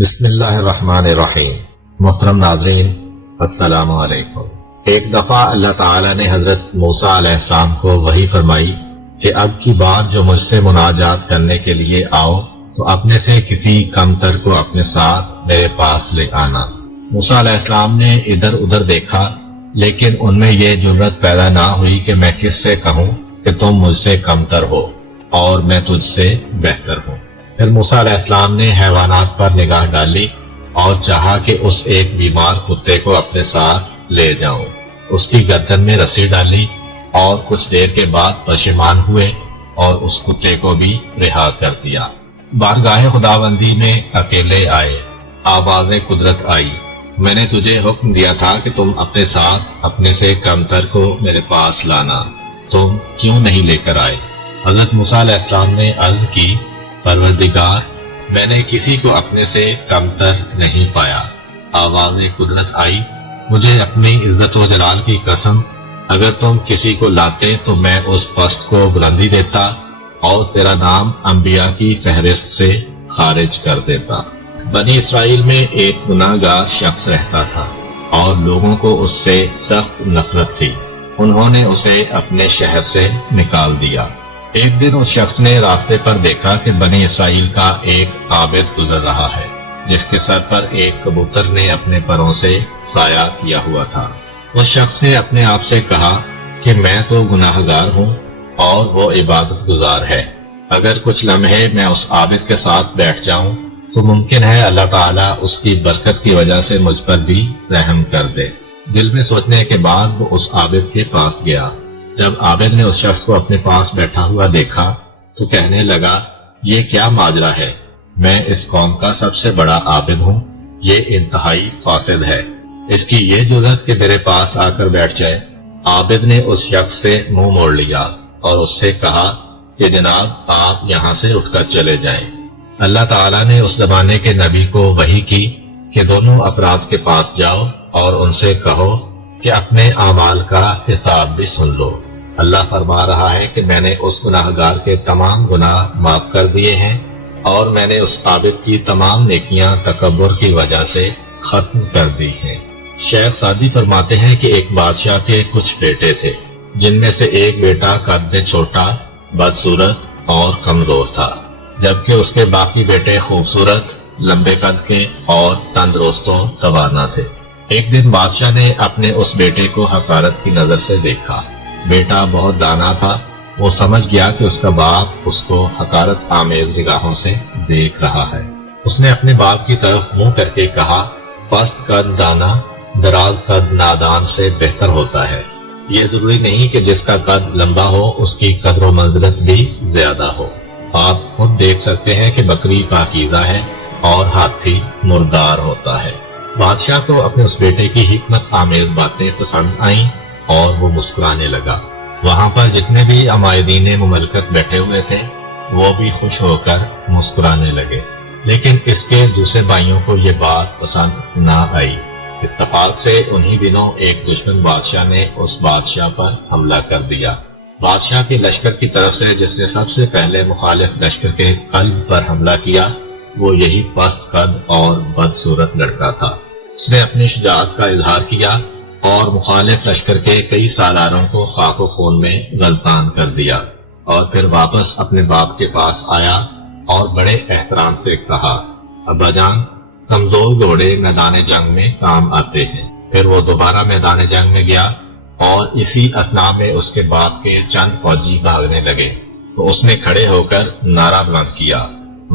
بسم اللہ الرحمن الرحیم۔ محترم ناظرین، السلام علیکم۔ ایک دفعہ اللہ تعالی نے حضرت موسیٰ علیہ السلام کو وحی فرمائی کہ اب کی بار جو مجھ سے مناجات کرنے کے لیے آؤ تو اپنے سے کسی کمتر کو اپنے ساتھ میرے پاس لے آنا۔ موسیٰ علیہ السلام نے ادھر ادھر دیکھا، لیکن ان میں یہ جرأت پیدا نہ ہوئی کہ میں کس سے کہوں کہ تم مجھ سے کمتر ہو اور میں تجھ سے بہتر ہوں۔ پھر موسیٰ علیہ السلام نے حیوانات پر نگاہ ڈالی اور چاہا کہ اس ایک بیمار کتے کو اپنے ساتھ لے جاؤں۔ اس کی گردن میں رسی ڈالی اور کچھ دیر کے بعد پشیمان ہوئے اور اس کتے کو بھی رہا کر دیا۔ بارگاہ خداوندی میں اکیلے آئے، آواز قدرت آئی، میں نے تجھے حکم دیا تھا کہ تم اپنے ساتھ اپنے سے کمتر کو میرے پاس لانا، تم کیوں نہیں لے کر آئے؟ حضرت موسیٰ علیہ السلام نے عرض کی، پروردگار، میں نے کسی کو اپنے سے کمتر نہیں پایا۔ آواز قدرت آئی، مجھے اپنی عزت و جلال کی قسم، اگر تم کسی کو لاتے تو میں اس پست کو بلندی دیتا اور تیرا نام انبیاء کی فہرست سے خارج کر دیتا۔ بنی اسرائیل میں ایک گناہ گار شخص رہتا تھا اور لوگوں کو اس سے سخت نفرت تھی۔ انہوں نے اسے اپنے شہر سے نکال دیا۔ ایک دن اس شخص نے راستے پر دیکھا کہ بنی اسرائیل کا ایک عابد گزر رہا ہے جس کے سر پر ایک کبوتر نے اپنے پروں سے سایہ کیا ہوا تھا۔ اس شخص نے اپنے آپ سے کہا کہ میں تو گناہ گار ہوں اور وہ عبادت گزار ہے، اگر کچھ لمحے میں اس عابد کے ساتھ بیٹھ جاؤں تو ممکن ہے اللہ تعالیٰ اس کی برکت کی وجہ سے مجھ پر بھی رحم کر دے۔ دل میں سوچنے کے بعد وہ اس عابد کے پاس گیا۔ جب عابد نے اس شخص کو اپنے پاس بیٹھا ہوا دیکھا تو کہنے لگا، یہ کیا ماجرا ہے؟ میں اس قوم کا سب سے بڑا عابد ہوں، یہ انتہائی فاسد ہے، اس کی یہ جرأت کہ میرے پاس آ کر بیٹھ جائے۔ عابد نے اس شخص سے منہ موڑ لیا اور اس سے کہا کہ جناب، آپ یہاں سے اٹھ کر چلے جائیں۔ اللہ تعالیٰ نے اس زمانے کے نبی کو وحی کی کہ دونوں افراد کے پاس جاؤ اور ان سے کہو کہ اپنے اعمال کا حساب بھی سن لو۔ اللہ فرما رہا ہے کہ میں نے اس گناہ گار کے تمام گناہ معاف کر دیے ہیں اور میں نے اس عابد کی تمام نیکیاں تکبر کی وجہ سے ختم کر دی ہیں۔ شیخ سعدی فرماتے ہیں کہ ایک بادشاہ کے کچھ بیٹے تھے، جن میں سے ایک بیٹا قد میں چھوٹا، بدصورت اور کمزور تھا، جبکہ اس کے باقی بیٹے خوبصورت، لمبے قد کے اور تندرست و توانا تھے۔ ایک دن بادشاہ نے اپنے اس بیٹے کو حقارت کی نظر سے دیکھا۔ بیٹا بہت دانا تھا، وہ سمجھ گیا کہ اس کا باپ اس کو حقارت آمیز نگاہوں سے دیکھ رہا ہے۔ اس نے اپنے باپ کی طرف منہ کر کے کہا، پست قد دانا دراز قد نادان سے بہتر ہوتا ہے۔ یہ ضروری نہیں کہ جس کا قد لمبا ہو اس کی قدر و منزلت بھی زیادہ ہو۔ آپ خود دیکھ سکتے ہیں کہ بکری پاکیزہ ہے اور ہاتھی مردار ہوتا ہے۔ بادشاہ کو اپنے اس بیٹے کی حکمت آمیز باتیں پسند آئیں اور وہ مسکرانے لگا۔ وہاں پر جتنے بھی عمائدین مملکت بیٹھے ہوئے تھے وہ بھی خوش ہو کر مسکرانے لگے، لیکن اس کے دوسرے بھائیوں کو یہ بات پسند نہ آئی۔ اتفاق سے انہی دنوں ایک دشمن بادشاہ نے اس بادشاہ پر حملہ کر دیا۔ بادشاہ کے لشکر کی طرف سے جس نے سب سے پہلے مخالف لشکر کے قلب پر حملہ کیا وہ یہی پست قد اور بدصورت لڑکا تھا۔ اس نے اپنی شجاعت کا اظہار کیا اور مخالف لشکر کے کئی سالاروں کو خاک و خون میں غلطان کر دیا، اور پھر واپس اپنے باپ کے پاس آیا اور بڑے احترام سے کہا، ابا جان، کمزور گھوڑے میدان جنگ میں کام آتے ہیں۔ پھر وہ دوبارہ میدان جنگ میں گیا اور اسی اثنا میں اس کے باپ کے چند فوجی بھاگنے لگے تو اس نے کھڑے ہو کر نعرہ بلند کیا،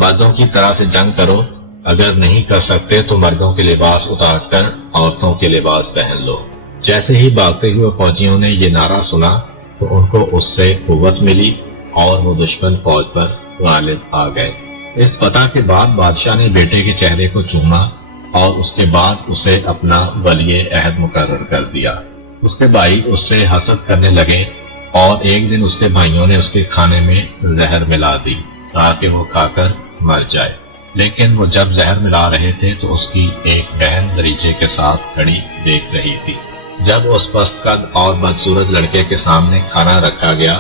مردوں کی طرح سے جنگ کرو، اگر نہیں کر سکتے تو مردوں کے لباس اتار کر عورتوں کے لباس پہن لو۔ جیسے ہی بھاگتے ہوئے فوجیوں نے یہ نعرہ سنا تو ان کو اس سے قوت ملی اور وہ دشمن فوج پر غالب آ گئے۔ اس فتح کے بعد بادشاہ نے بیٹے کے چہرے کو چوما اور اس کے بعد اسے اپنا ولی عہد مقرر کر دیا۔ اس کے بھائی اس سے حسد کرنے لگے اور ایک دن اس کے بھائیوں نے اس کے کھانے میں زہر ملا دی تاکہ وہ کھا کر مر جائے، لیکن وہ جب زہر ملا رہے تھے تو اس کی ایک بہن دریچے کے ساتھ کھڑی دیکھ رہی تھی۔ جب اس پست قد اور بدصورت لڑکے کے سامنے کھانا رکھا گیا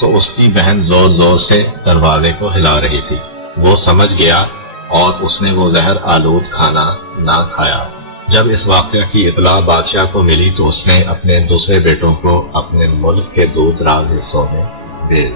تو اس کی بہن زور زور سے دروازے کو ہلا رہی تھی۔ وہ سمجھ گیا اور اس نے وہ زہر آلود کھانا نہ کھایا۔ جب اس واقعہ کی اطلاع بادشاہ کو ملی تو اس نے اپنے دوسرے بیٹوں کو اپنے ملک کے دور دراز حصوں میں بھیج